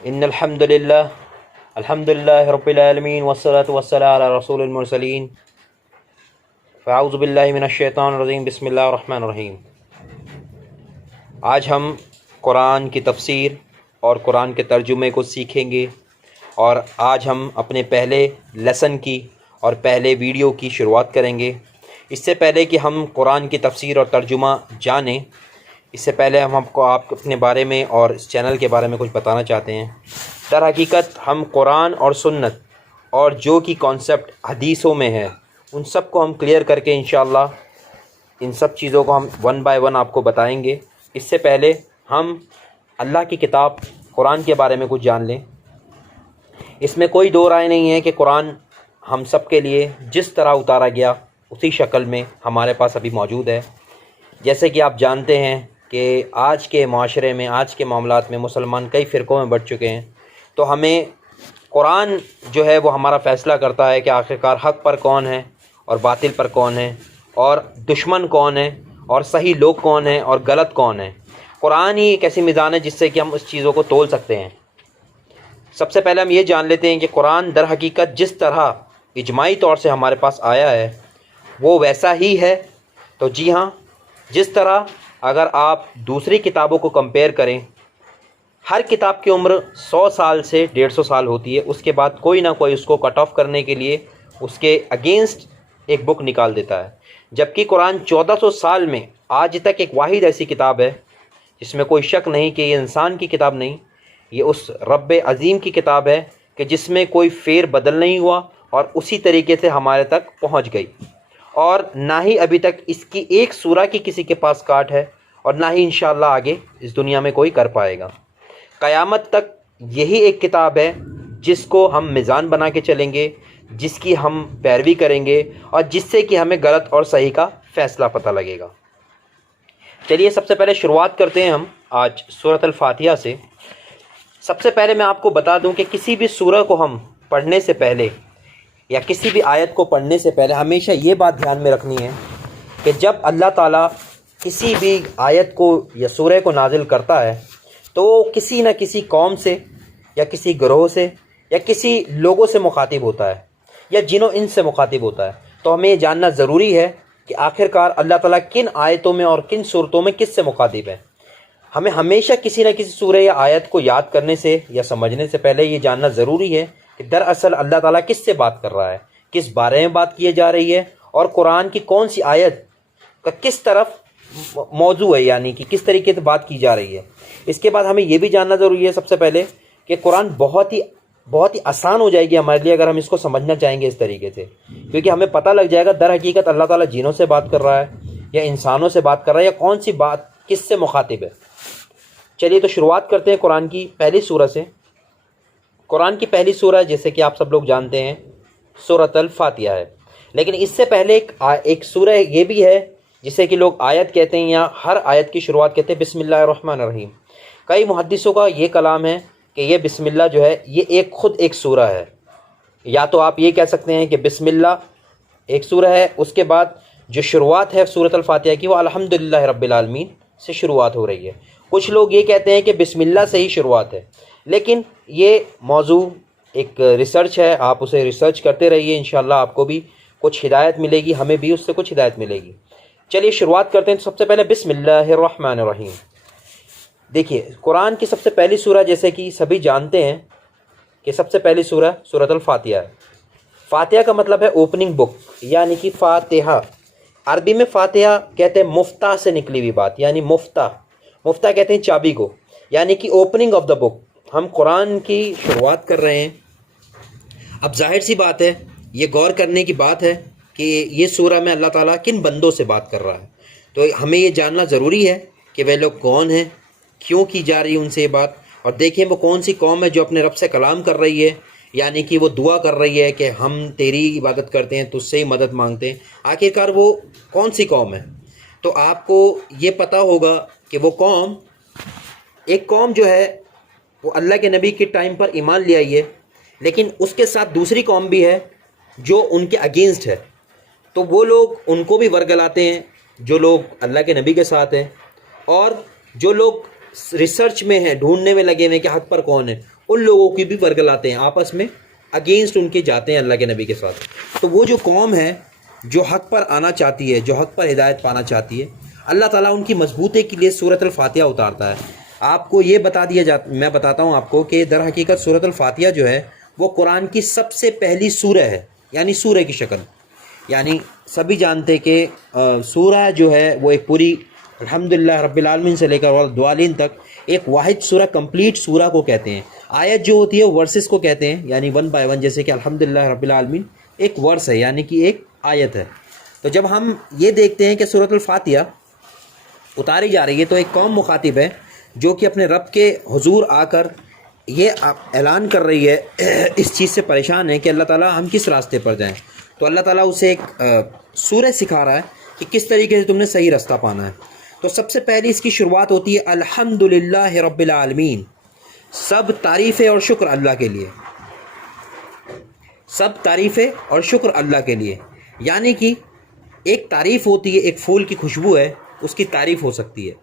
ان الحمد للہ رب العالمین والصلاة والسلام علی رسول المرسلین فاعوذ باللہ من الشیطان الرجیم بسم اللہ الرحمن الرحیم۔ آج ہم قرآن کی تفسیر اور قرآن کے ترجمے کو سیکھیں گے، اور آج ہم اپنے پہلے لیسن کی اور پہلے ویڈیو کی شروعات کریں گے۔ اس سے پہلے کہ ہم قرآن کی تفسیر اور ترجمہ جانیں، اس سے پہلے ہم آپ اپنے بارے میں اور اس چینل کے بارے میں کچھ بتانا چاہتے ہیں۔ در حقیقت ہم قرآن اور سنت اور جو کی کانسیپٹ حدیثوں میں ہے ان سب کو ہم کلیئر کر کے انشاءاللہ ان سب چیزوں کو ہم ون بائی ون آپ کو بتائیں گے۔ اس سے پہلے ہم اللہ کی کتاب قرآن کے بارے میں کچھ جان لیں۔ اس میں کوئی دو رائے نہیں ہے کہ قرآن ہم سب کے لیے جس طرح اتارا گیا اسی شکل میں ہمارے پاس ابھی موجود ہے۔ جیسے کہ آپ جانتے ہیں کہ آج کے معاشرے میں، آج کے معاملات میں مسلمان کئی فرقوں میں بٹ چکے ہیں، تو ہمیں قرآن جو ہے وہ ہمارا فیصلہ کرتا ہے کہ آخرکار حق پر کون ہے اور باطل پر کون ہے، اور دشمن کون ہے اور صحیح لوگ کون ہیں اور غلط کون ہے۔ قرآن ہی ایک ایسی میزان ہے جس سے کہ ہم اس چیزوں کو تول سکتے ہیں۔ سب سے پہلے ہم یہ جان لیتے ہیں کہ قرآن در حقیقت جس طرح اجماعی طور سے ہمارے پاس آیا ہے وہ ویسا ہی ہے۔ تو جی ہاں، جس طرح اگر آپ دوسری کتابوں کو کمپیئر کریں، ہر کتاب کی عمر 100 سال سے 150 سال ہوتی ہے، اس کے بعد کوئی نہ کوئی اس کو کٹ آف کرنے کے لیے اس کے اگینسٹ ایک بک نکال دیتا ہے، جبکہ قرآن 1400 سال میں آج تک ایک واحد ایسی کتاب ہے جس میں کوئی شک نہیں کہ یہ انسان کی کتاب نہیں، یہ اس رب عظیم کی کتاب ہے کہ جس میں کوئی فیر بدل نہیں ہوا اور اسی طریقے سے ہمارے تک پہنچ گئی، اور نہ ہی ابھی تک اس کی ایک سورہ کی کسی کے پاس کاٹ ہے، اور نہ ہی انشاءاللہ آگے اس دنیا میں کوئی کر پائے گا۔ قیامت تک یہی ایک کتاب ہے جس کو ہم میزان بنا کے چلیں گے، جس کی ہم پیروی کریں گے، اور جس سے کہ ہمیں غلط اور صحیح کا فیصلہ پتہ لگے گا۔ چلیے سب سے پہلے شروعات کرتے ہیں ہم آج سورۃ الفاتحہ سے۔ سب سے پہلے میں آپ کو بتا دوں کہ کسی بھی سورہ کو ہم پڑھنے سے پہلے یا کسی بھی آیت کو پڑھنے سے پہلے ہمیشہ یہ بات دھیان میں رکھنی ہے کہ جب اللہ تعالیٰ کسی بھی آیت کو یا سورہ کو نازل کرتا ہے تو وہ کسی نہ کسی قوم سے یا کسی گروہ سے یا کسی لوگوں سے مخاطب ہوتا ہے، یا جن و انس سے مخاطب ہوتا ہے۔ تو ہمیں یہ جاننا ضروری ہے کہ آخرکار اللہ تعالیٰ کن آیتوں میں اور کن صورتوں میں کس سے مخاطب ہے۔ ہمیں ہمیشہ کسی نہ کسی سورہ یا آیت کو یاد کرنے سے یا سمجھنے سے پہلے یہ جاننا ضروری ہے کہ دراصل اللہ تعالیٰ کس سے بات کر رہا ہے، کس بارے میں بات کی جا رہی ہے، اور قرآن کی کون سی آیت کا کس طرف موضوع ہے، یعنی کہ کس طریقے سے بات کی جا رہی ہے۔ اس کے بعد ہمیں یہ بھی جاننا ضروری ہے سب سے پہلے کہ قرآن بہت ہی آسان ہو جائے گی ہمارے لیے اگر ہم اس کو سمجھنا چاہیں گے اس طریقے سے، کیونکہ ہمیں پتہ لگ جائے گا در حقیقت اللہ تعالیٰ جنوں سے بات کر رہا ہے یا انسانوں سے بات کر رہا ہے، یا کون سی بات کس سے مخاطب ہے۔ چلیے تو شروعات کرتے ہیں قرآن کی پہلی سورہ سے۔ قرآن کی پہلی سورہ جیسے کہ آپ سب لوگ جانتے ہیں سورۃ الفاتحہ ہے، لیکن اس سے پہلے ایک سورہ یہ بھی ہے جسے کہ لوگ آیت کہتے ہیں، یا ہر آیت کی شروعات کہتے ہیں بسم اللہ الرحمن الرحیم۔ کئی محدثوں کا یہ کلام ہے کہ یہ بسم اللہ جو ہے یہ خود ایک سورہ ہے، یا تو آپ یہ کہہ سکتے ہیں کہ بسم اللہ ایک سورہ ہے، اس کے بعد جو شروعات ہے سورۃ الفاتحہ کی وہ الحمدللہ رب العالمین سے شروعات ہو رہی ہے۔ کچھ لوگ یہ کہتے ہیں کہ بسم اللہ سے ہی شروعات ہے، لیکن یہ موضوع ایک ریسرچ ہے، آپ اسے ریسرچ کرتے رہیے، انشاءاللہ آپ کو بھی کچھ ہدایت ملے گی، ہمیں بھی اس سے کچھ ہدایت ملے گی۔ چلیے شروعات کرتے ہیں۔ سب سے پہلے بسم اللہ الرحمن الرحیم۔ دیکھیے قرآن کی سب سے پہلی سورہ جیسے کہ سبھی جانتے ہیں کہ سب سے پہلی سورہ سورۃ الفاتحہ ہے۔ فاتحہ کا مطلب ہے اوپننگ بک، یعنی کہ فاتحہ عربی میں فاتحہ کہتے ہیں مفتاح سے نکلی ہوئی بات، یعنی مفتاح کہتے ہیں چابی کو، یعنی کہ اوپننگ آف دا بک۔ ہم قرآن کی شروعات کر رہے ہیں۔ اب ظاہر سی بات ہے، یہ غور کرنے کی بات ہے کہ یہ سورہ میں اللہ تعالیٰ کن بندوں سے بات کر رہا ہے، تو ہمیں یہ جاننا ضروری ہے کہ وہ لوگ کون ہیں، کیوں کی جا رہی ہے ان سے یہ بات، اور دیکھیں وہ کون سی قوم ہے جو اپنے رب سے کلام کر رہی ہے، یعنی کہ وہ دعا کر رہی ہے کہ ہم تیری عبادت کرتے ہیں، تجھ سے ہی مدد مانگتے ہیں۔ آخرکار وہ کون سی قوم ہے؟ تو آپ کو یہ پتہ ہوگا کہ وہ قوم، ایک قوم جو ہے وہ اللہ کے نبی کے ٹائم پر ایمان لے آئی ہے، لیکن اس کے ساتھ دوسری قوم بھی ہے جو ان کے اگینسٹ ہے، تو وہ لوگ ان کو بھی ورگلاتے ہیں، جو لوگ اللہ کے نبی کے ساتھ ہیں، اور جو لوگ ریسرچ میں ہیں، ڈھونڈنے میں لگے ہوئے ہیں کہ حق پر کون ہے، ان لوگوں کی بھی ورگلاتے ہیں، آپس میں اگینسٹ ان کے جاتے ہیں اللہ کے نبی کے ساتھ۔ تو وہ جو قوم ہے جو حق پر آنا چاہتی ہے، جو حق پر ہدایت پانا چاہتی ہے، اللہ تعالیٰ ان کی مضبوطی کے لیے سورۃ الفاتحہ اتارتا ہے۔ آپ کو یہ بتا دیا جاتا، میں بتاتا ہوں آپ کو کہ در حقیقت سورۃ الفاتحہ جو ہے وہ قرآن کی سب سے پہلی سورہ ہے، یعنی سورہ کی شکل۔ یعنی سبھی جانتے کہ سورہ جو ہے وہ ایک پوری الحمدللہ رب العالمین سے لے کر والدوالین تک ایک واحد سورہ، کمپلیٹ سورہ کو کہتے ہیں۔ آیت جو ہوتی ہے ورسز کو کہتے ہیں، یعنی ون بائی ون، جیسے کہ الحمدللہ رب العالمین ایک ورس ہے، یعنی کہ ایک آیت ہے۔ تو جب ہم یہ دیکھتے ہیں کہ سورۃ الفاتحہ اتاری جا رہی ہے تو ایک قوم مخاطب ہے جو کہ اپنے رب کے حضور آ کر یہ اعلان کر رہی ہے، اس چیز سے پریشان ہے کہ اللہ تعالیٰ ہم کس راستے پر جائیں۔ تو اللہ تعالیٰ اسے ایک سورہ سکھا رہا ہے کہ کس طریقے سے تم نے صحیح راستہ پانا ہے۔ تو سب سے پہلی اس کی شروعات ہوتی ہے الحمدللہ رب العالمین، سب تعریفیں اور شکر اللہ کے لیے، سب تعریفیں اور شکر اللہ کے لیے۔ یعنی کہ ایک تعریف ہوتی ہے، ایک پھول کی خوشبو ہے، اس کی تعریف ہو سکتی ہے،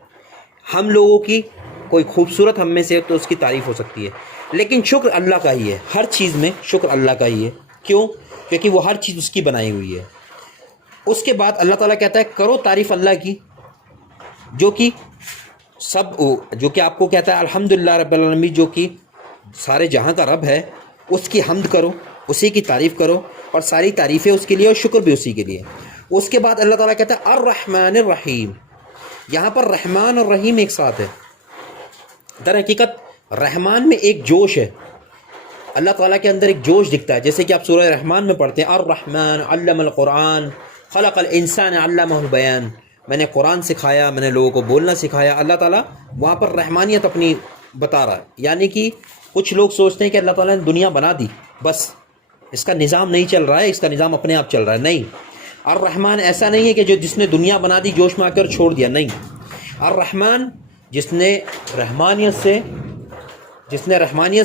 ہم لوگوں کی کوئی خوبصورت ہم میں سے تو اس کی تعریف ہو سکتی ہے، لیکن شکر اللہ کا ہی ہے، ہر چیز میں شکر اللہ کا ہی ہے۔ کیوں؟ کیونکہ وہ ہر چیز اس کی بنائی ہوئی ہے۔ اس کے بعد اللہ تعالیٰ کہتا ہے کرو تعریف اللہ کی، جو کہ آپ کو کہتا ہے الحمدللہ رب العالمین، جو کہ سارے جہاں کا رب ہے، اس کی حمد کرو، اسی کی تعریف کرو، اور ساری تعریفیں اس کے لیے اور شکر بھی اسی کے لیے۔ اس کے بعد اللہ تعالیٰ کہتا ہے الرحمن الرحیم، یہاں پر رحمان اور رحیم ایک ساتھ ہے۔ در حقیقت رحمان میں ایک جوش ہے، اللہ تعالیٰ کے اندر ایک جوش دکھتا ہے، جیسے کہ آپ سورہ رحمان میں پڑھتے ہیں الرحمن علم القرآن خلق الانسان علمہ البیان، میں نے قرآن سکھایا، میں نے لوگوں کو بولنا سکھایا۔ اللہ تعالیٰ وہاں پر رحمانیت اپنی بتا رہا ہے۔ یعنی کہ کچھ لوگ سوچتے ہیں کہ اللہ تعالیٰ نے دنیا بنا دی، بس اس کا نظام نہیں چل رہا ہے، اس کا نظام اپنے آپ چل رہا ہے۔ نہیں، الرحمن ایسا نہیں ہے کہ جس نے دنیا بنا دی جوش میں آ کر چھوڑ دیا، نہیں۔ الرحمن جس نے رحمانیت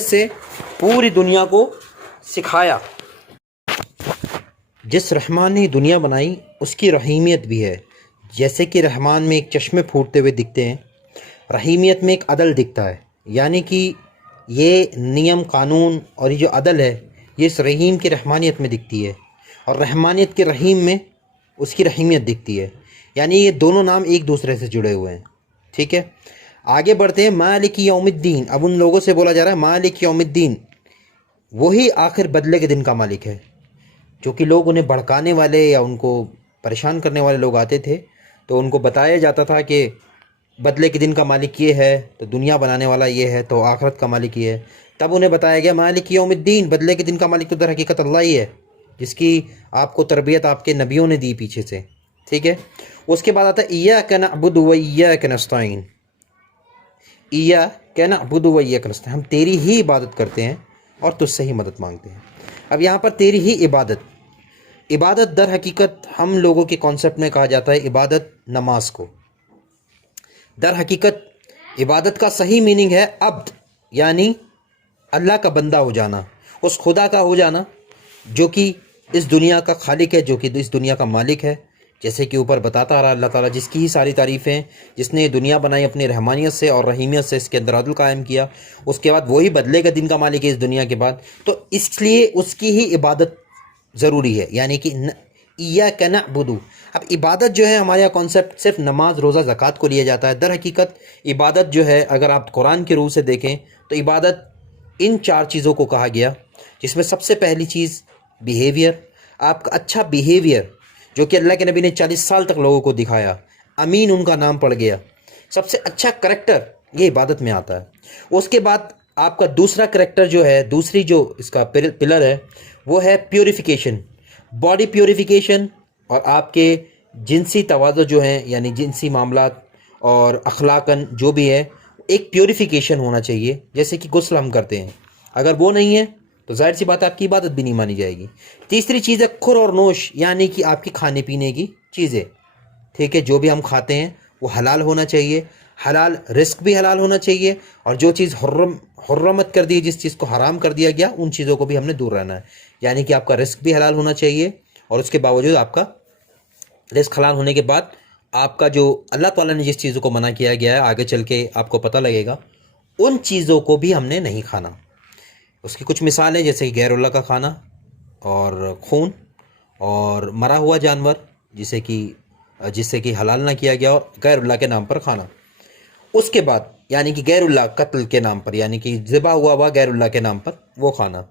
سے پوری دنیا کو سکھایا، جس رحمان نے دنیا بنائی اس کی رحیمیت بھی ہے۔ جیسے کہ رحمان میں ایک چشمے پھوٹتے ہوئے دکھتے ہیں، رحیمیت میں ایک عدل دکھتا ہے، یعنی کہ یہ نیم قانون اور یہ جو عدل ہے یہ اس رحیم کی رحمانیت میں دکھتی ہے، اور رحمانیت کے رحیم میں اس کی رحیمیت دکھتی ہے، یعنی یہ دونوں نام ایک دوسرے سے جڑے ہوئے ہیں۔ ٹھیک ہے، آگے بڑھتے ہیں۔ مالک یوم الدین، اب ان لوگوں سے بولا جا رہا ہے مالک یوم الدین، وہی آخر بدلے کے دن کا مالک ہے۔ جو کہ لوگ انہیں بھڑکانے والے یا ان کو پریشان کرنے والے لوگ آتے تھے تو ان کو بتایا جاتا تھا کہ بدلے کے دن کا مالک یہ ہے، تو دنیا بنانے والا یہ ہے، تو آخرت کا مالک یہ ہے۔ تب انہیں بتایا گیا مالک یوم الدین، بدلے کے دن کا مالک تو در حقیقت اللہ ہی ہے، جس کی آپ کو تربیت آپ کے نبیوں نے دی پیچھے سے۔ ٹھیک ہے، اس کے بعد آتا ہے ایاک نعبد و ایاک نستعین، ایاک نعبد و ایاک نستعین، ہم تیری ہی عبادت کرتے ہیں اور تجھ سے ہی مدد مانگتے ہیں۔ اب یہاں پر تیری ہی عبادت در حقیقت ہم لوگوں کے کانسیپٹ میں کہا جاتا ہے عبادت نماز کو۔ در حقیقت عبادت کا صحیح میننگ ہے عبد، یعنی اللہ کا بندہ ہو جانا، اس خدا کا ہو جانا جو کہ اس دنیا کا خالق ہے، جو کہ اس دنیا کا مالک ہے۔ جیسے کہ اوپر بتاتا آ رہا اللہ تعالیٰ جس کی ہی ساری تعریفیں ہیں، جس نے یہ دنیا بنائی اپنی رحمانیت سے اور رحیمیت سے، اس کے اندر عدل قائم کیا، اس کے بعد وہی بدلے کا دن کا مالک ہے اس دنیا کے بعد، تو اس لیے اس کی ہی عبادت ضروری ہے، یعنی کہ ایاک نعبد۔ اب عبادت جو ہے ہمارے یہاں کانسیپٹ صرف نماز، روزہ، زکوٰۃ کو لیا جاتا ہے۔ در حقیقت عبادت جو ہے اگر آپ قرآن کے روح سے دیکھیں تو عبادت ان 4 چیزوں کو کہا گیا، جس میں سب سے پہلی چیز بیہیویئر، آپ کا اچھا بیہیویئر، جو کہ اللہ کے نبی نے 40 سال تک لوگوں کو دکھایا، امین ان کا نام پڑ گیا، سب سے اچھا کریکٹر یہ عبادت میں آتا ہے۔ اس کے بعد آپ کا دوسرا کریکٹر جو ہے، دوسری جو اس کا پلر ہے وہ ہے پیوریفیکیشن، باڈی پیوریفیکیشن، اور آپ کے جنسی توازن جو ہیں، یعنی جنسی معاملات اور اخلاقاً جو بھی ہے ایک پیوریفیکیشن ہونا چاہیے، جیسے کہ غسل ہم کرتے ہیں، اگر وہ نہیں ہے تو ظاہر سی بات ہے آپ کی عبادت بھی نہیں مانی جائے گی۔ تیسری چیز ہے کھر اور نوش، یعنی کہ آپ کی کھانے پینے کی چیزیں، ٹھیک ہے، جو بھی ہم کھاتے ہیں وہ حلال ہونا چاہیے، حلال رزق بھی حلال ہونا چاہیے، اور جو چیز حرمت کر دی، جس چیز کو حرام کر دیا گیا، ان چیزوں کو بھی ہم نے دور رہنا ہے، یعنی کہ آپ کا رزق بھی حلال ہونا چاہیے، اور اس کے باوجود آپ کا رزق حلال ہونے کے بعد آپ کا جو اللہ تعالیٰ نے جس چیزوں کو منع کیا گیا ہے، آگے چل کے آپ کو پتہ لگے گا، ان چیزوں کو بھی ہم نے نہیں کھانا۔ اس کی کچھ مثالیں جیسے کہ غیر اللہ کا کھانا اور خون اور مرا ہوا جانور جس سے کہ حلال نہ کیا گیا اور غیر اللہ کے نام پر کھانا. اس کے بعد یعنی کہ غیر اللہ قتل کے نام پر یعنی کہ ذبح ہوا غیر اللہ کے نام پر وہ کھانا.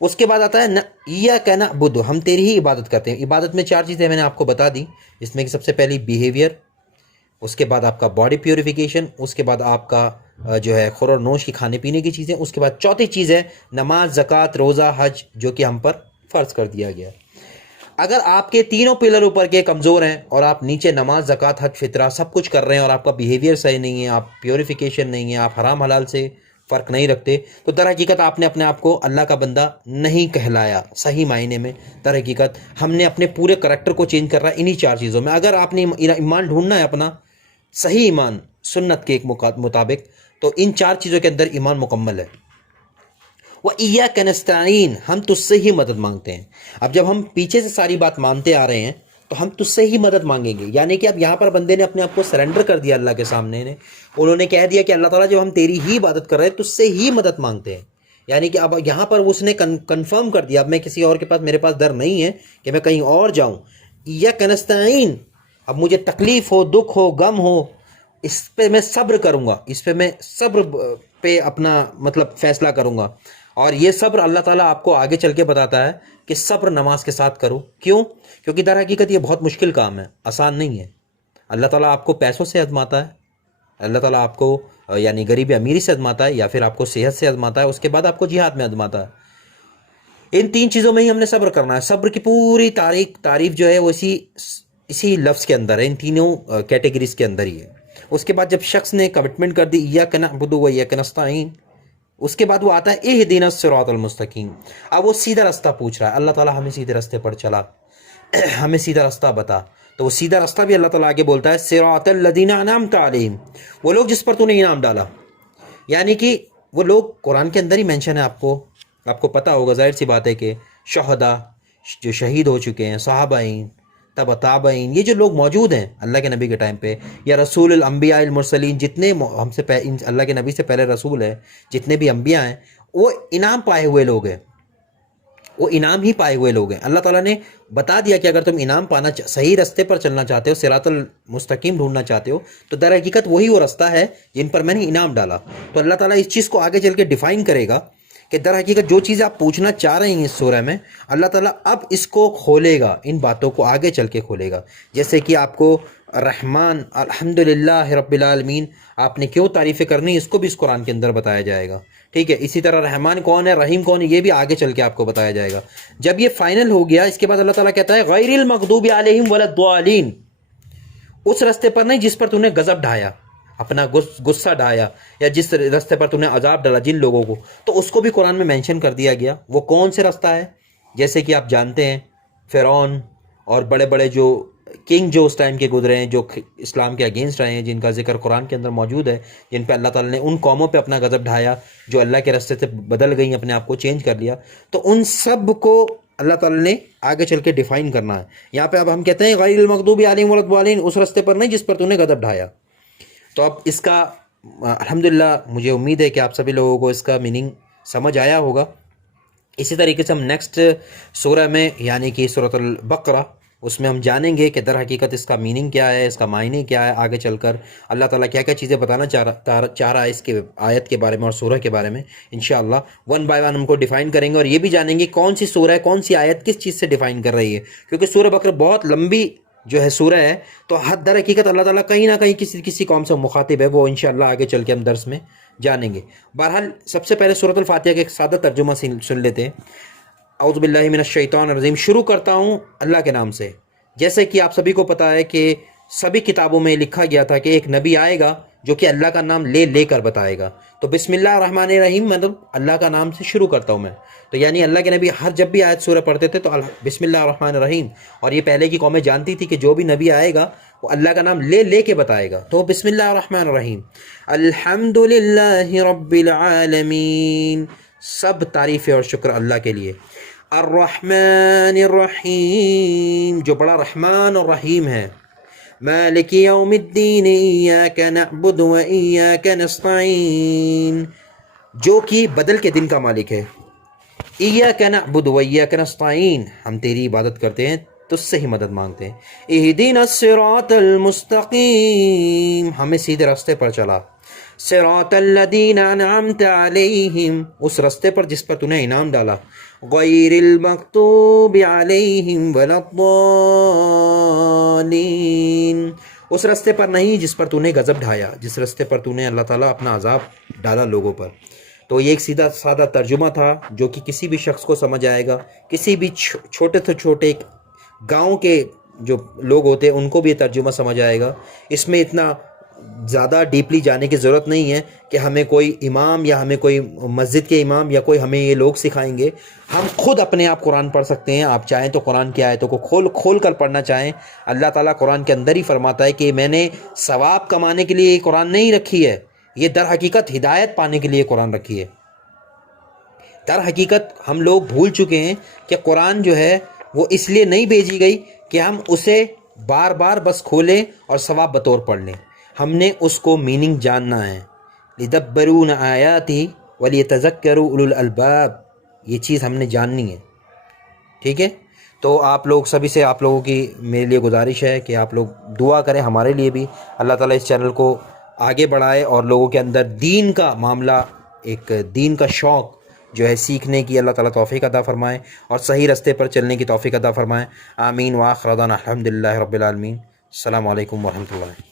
اس کے بعد آتا ہے ایاک نعبد، ہم تیری ہی عبادت کرتے ہیں. عبادت میں 4 چیزیں میں نے آپ کو بتا دی، جس میں کہ سب سے پہلی بیہیویئر، اس کے بعد آپ کا باڈی پیوریفیکیشن، اس کے بعد آپ کا جو ہے خور اور نوش کی کھانے پینے کی چیزیں، اس کے بعد چوتھی چیز ہے نماز، زکوٰۃ، روزہ، حج، جو کہ ہم پر فرض کر دیا گیا. اگر آپ کے تینوں پلر اوپر کے کمزور ہیں اور آپ نیچے نماز، زکوٰۃ، حج، فطرہ سب کچھ کر رہے ہیں اور آپ کا بیہیویئر صحیح نہیں ہے، آپ پیوریفیکیشن نہیں ہے، آپ حرام حلال سے فرق نہیں رکھتے، تو در حقیقت آپ نے اپنے آپ کو اللہ کا بندہ نہیں کہلایا صحیح معنی میں. در حقیقت ہم نے اپنے پورے کریکٹر کو چینج کر رہا ہے انہی 4 چیزوں میں. اگر آپ نے ایمان ڈھونڈنا ہے اپنا صحیح ایمان سنت کے ایک مطابق، تو ان 4 چیزوں کے اندر ایمان مکمل ہے. وَإِيَّاكَ نَسْتَعِينُ، ہم تجھ سے ہی مدد مانگتے ہیں. اب جب ہم پیچھے سے ساری بات مانتے آ رہے ہیں تو ہم تجھ سے ہی مدد مانگیں گے. یعنی کہ اب یہاں پر بندے نے اپنے آپ کو سرنڈر کر دیا اللہ کے سامنے، انہوں نے کہہ دیا کہ اللہ تعالیٰ جب ہم تیری ہی عبادت کر رہے ہیں تجھ سے ہی مدد مانگتے ہیں. یعنی کہ اب یہاں پر اس نے کنفرم کر دیا اب میں کسی اور کے پاس، میرے پاس در نہیں ہے کہ میں کہیں اور جاؤں. ایاک نستعین، اب مجھے تکلیف ہو، دکھ ہو، غم ہو، اس پہ میں صبر کروں گا، اس پہ میں صبر پہ اپنا مطلب فیصلہ کروں گا. اور یہ صبر اللہ تعالیٰ آپ کو آگے چل کے بتاتا ہے کہ صبر نماز کے ساتھ کرو. کیوں؟ کیونکہ در حقیقت یہ بہت مشکل کام ہے، آسان نہیں ہے. اللہ تعالیٰ آپ کو پیسوں سے آزماتا ہے، اللہ تعالیٰ آپ کو یعنی غریب امیری سے آزماتا ہے، یا پھر آپ کو صحت سے آزماتا ہے، اس کے بعد آپ کو جہاد میں آزماتا ہے. ان 3 چیزوں میں ہی ہم نے صبر کرنا ہے. صبر کی پوری تعریف جو ہے وہ اسی لفظ کے اندر ہے، ان تینوں کیٹیگریز کے اندر ہی ہے. اس کے بعد جب شخص نے کمٹمنٹ کر دی ایاک نعبد و ایاک نستعین، اس کے بعد وہ آتا ہے اہدنا الصراط المستقیم. اب وہ سیدھا راستہ پوچھ رہا ہے، اللہ تعالیٰ ہمیں سیدھے راستے پر چلا، ہمیں سیدھا راستہ بتا. تو وہ سیدھا راستہ بھی اللہ تعالیٰ آگے بولتا ہے صراط الذین انعمت علیہم، وہ لوگ جس پر تو نے انعام ڈالا. یعنی کہ وہ لوگ قرآن کے اندر ہی مینشن ہے، آپ کو پتہ ہوگا، ظاہر سی بات ہے کہ شہداء جو شہید ہو چکے ہیں، صحابین، تابعین، یہ جو لوگ موجود ہیں اللہ کے نبی کے ٹائم پہ، یا رسول الانبیاء المرسلین، جتنے ہم سے اللہ کے نبی سے پہلے رسول ہیں، جتنے بھی انبیاء ہیں، وہ انعام پائے ہوئے لوگ ہیں، وہ انعام ہی پائے ہوئے لوگ ہیں. اللہ تعالیٰ نے بتا دیا کہ اگر تم انعام پانا صحیح راستے پر چلنا چاہتے ہو، صراط المستقیم ڈھونڈنا چاہتے ہو، تو در حقیقت وہی وہ راستہ ہے جن پر میں نے انعام ڈالا. تو اللہ تعالیٰ اس چیز کو آگے چل کے ڈیفائن کرے گا کہ در حقیقت جو چیزیں آپ پوچھنا چاہ رہے ہیں اس سورہ میں، اللہ تعالیٰ اب اس کو کھولے گا، ان باتوں کو آگے چل کے کھولے گا. جیسے کہ آپ کو رحمان الحمدللہ رب العالمین آپ نے کیوں تعریفیں کرنی، اس کو بھی اس قرآن کے اندر بتایا جائے گا. ٹھیک ہے، اسی طرح رحمان کون ہے، رحیم کون ہے، یہ بھی آگے چل کے آپ کو بتایا جائے گا. جب یہ فائنل ہو گیا، اس کے بعد اللہ تعالیٰ کہتا ہے غیر المغضوب علیہم ولا الضالین، اس راستے پر نہیں جس پر تم نے غضب ڈھایا، اپنا غصہ ڈھایا، یا جس راستے پر تم نے عذاب ڈالا جن لوگوں کو، تو اس کو بھی قرآن میں مینشن کر دیا گیا. وہ کون سے راستہ ہے؟ جیسے کہ آپ جانتے ہیں فرعون اور بڑے بڑے جو کنگ جو اس ٹائم کے گزرے ہیں، جو اسلام کے اگینسٹ رہے ہیں، جن کا ذکر قرآن کے اندر موجود ہے، جن پہ اللہ تعالیٰ نے ان قوموں پہ اپنا غضب ڈھایا جو اللہ کے راستے سے بدل گئیں، اپنے آپ کو چینج کر لیا، تو ان سب کو اللہ تعالیٰ نے آگے چل کے ڈیفائن کرنا ہے. یہاں پہ اب ہم کہتے ہیں غیر المغضوب علیہم ولا الضالین، اس راستے پر نہیں جس پر تو نے غضب ڈھایا. تو اب اس کا الحمدللہ مجھے امید ہے کہ آپ سبھی لوگوں کو اس کا میننگ سمجھ آیا ہوگا. اسی طریقے سے ہم نیکسٹ سورہ میں یعنی کہ سورۃ البقرہ، اس میں ہم جانیں گے کہ در حقیقت اس کا میننگ کیا ہے، اس کا معنی کیا ہے، آگے چل کر اللہ تعالیٰ کیا کیا چیزیں بتانا چاہ رہا ہے اس کے آیت کے بارے میں اور سورہ کے بارے میں. انشاءاللہ ون بائی ون ہم کو ڈیفائن کریں گے، اور یہ بھی جانیں گے کون سی سورہ ہے، کون سی آیت کس چیز سے ڈیفائن کر رہی ہے. کیونکہ سورہ بقرہ بہت لمبی جو ہے سورہ ہے، تو حد در حقیقت اللہ تعالیٰ کہیں نہ کہیں کسی قوم سے مخاطب ہے، وہ انشاءاللہ آگے چل کے ہم درس میں جانیں گے. بہرحال سب سے پہلے سورۃ الفاتحہ کا ایک سادہ ترجمہ سن لیتے ہیں. اعوذ باللہ من الشیطان الرجیم. شروع کرتا ہوں اللہ کے نام سے. جیسے کہ آپ سبھی کو پتہ ہے کہ سبھی کتابوں میں لکھا گیا تھا کہ ایک نبی آئے گا جو کہ اللہ کا نام لے کر بتائے گا. تو بسم اللہ الرحمن الرحیم، مطلب اللہ کا نام سے شروع کرتا ہوں میں. تو یعنی اللہ کے نبی جب بھی آیت سورہ پڑھتے تھے تو بسم اللہ الرحمن الرحیم، اور یہ پہلے کی قومیں جانتی تھی کہ جو بھی نبی آئے گا وہ اللہ کا نام لے کے بتائے گا. تو بسم اللہ الرحمن الرحیم. الحمدللہ رب العالمین، سب تعریف اور شکر اللہ کے لیے. الرحمن الرحیم، جو بڑا رحمان اور رحیم ہے. مالک یوم الدین، ایاک نعبد و ایاک نستعین، جو کہ بدل کے دن کا مالک ہے. ایاک نعبد و ایاک نستعین، ہم تیری عبادت کرتے ہیں تو اس سے ہی مدد مانگتے ہیں. اہدنا الصراط المستقیم، ہمیں سیدھے راستے پر چلا. صراط الذین انعمت علیہم، اس راستے پر جس پر تو نے انعام ڈالا. غیر المغضوب علیہم ولا الضالین، اس راستے پر نہیں جس پر تو نے غضب ڈھایا، جس راستے پر تو نے اللہ تعالیٰ اپنا عذاب ڈالا لوگوں پر. تو یہ ایک سیدھا سادہ ترجمہ تھا جو کہ کسی بھی شخص کو سمجھ آئے گا. کسی بھی چھوٹے سے چھوٹے گاؤں کے جو لوگ ہوتے ہیں ان کو بھی یہ ترجمہ سمجھ آئے گا. اس میں اتنا زیادہ ڈیپلی جانے کی ضرورت نہیں ہے کہ ہمیں کوئی امام یا ہمیں کوئی مسجد کے امام یا کوئی ہمیں یہ لوگ سکھائیں گے. ہم خود اپنے آپ قرآن پڑھ سکتے ہیں. آپ چاہیں تو قرآن کی آیتوں کو کھول کر پڑھنا چاہیں. اللہ تعالیٰ قرآن کے اندر ہی فرماتا ہے کہ میں نے ثواب کمانے کے لیے یہ قرآن نہیں رکھی ہے، یہ در حقیقت ہدایت پانے کے لیے قرآن رکھی ہے. در حقیقت ہم لوگ بھول چکے ہیں کہ قرآن جو ہے وہ اس لیے نہیں بھیجی گئی کہ ہم اسے بار بار بس کھولیں اور ثواب بطور پڑھ لیں. ہم نے اس کو میننگ جاننا ہے. لِدَبَّرُونَ آیَاتِهِ وَلِيَتَذَكَّرُوا أُولُو الْأَلْبَابِ، یہ چیز ہم نے جاننی ہے. ٹھیک ہے، تو آپ لوگ سبھی سے آپ لوگوں کی میرے لیے گزارش ہے کہ آپ لوگ دعا کریں ہمارے لیے بھی. اللہ تعالیٰ اس چینل کو آگے بڑھائے اور لوگوں کے اندر دین کا معاملہ، ایک دین کا شوق جو ہے سیکھنے کی اللہ تعالیٰ توفیق عطا فرمائے اور صحیح راستے پر چلنے کی توفیق عطا فرمائے. آمین. وآخر دعوانا الحمدللہ رب العالمین. السلام علیکم ورحمۃ اللہ.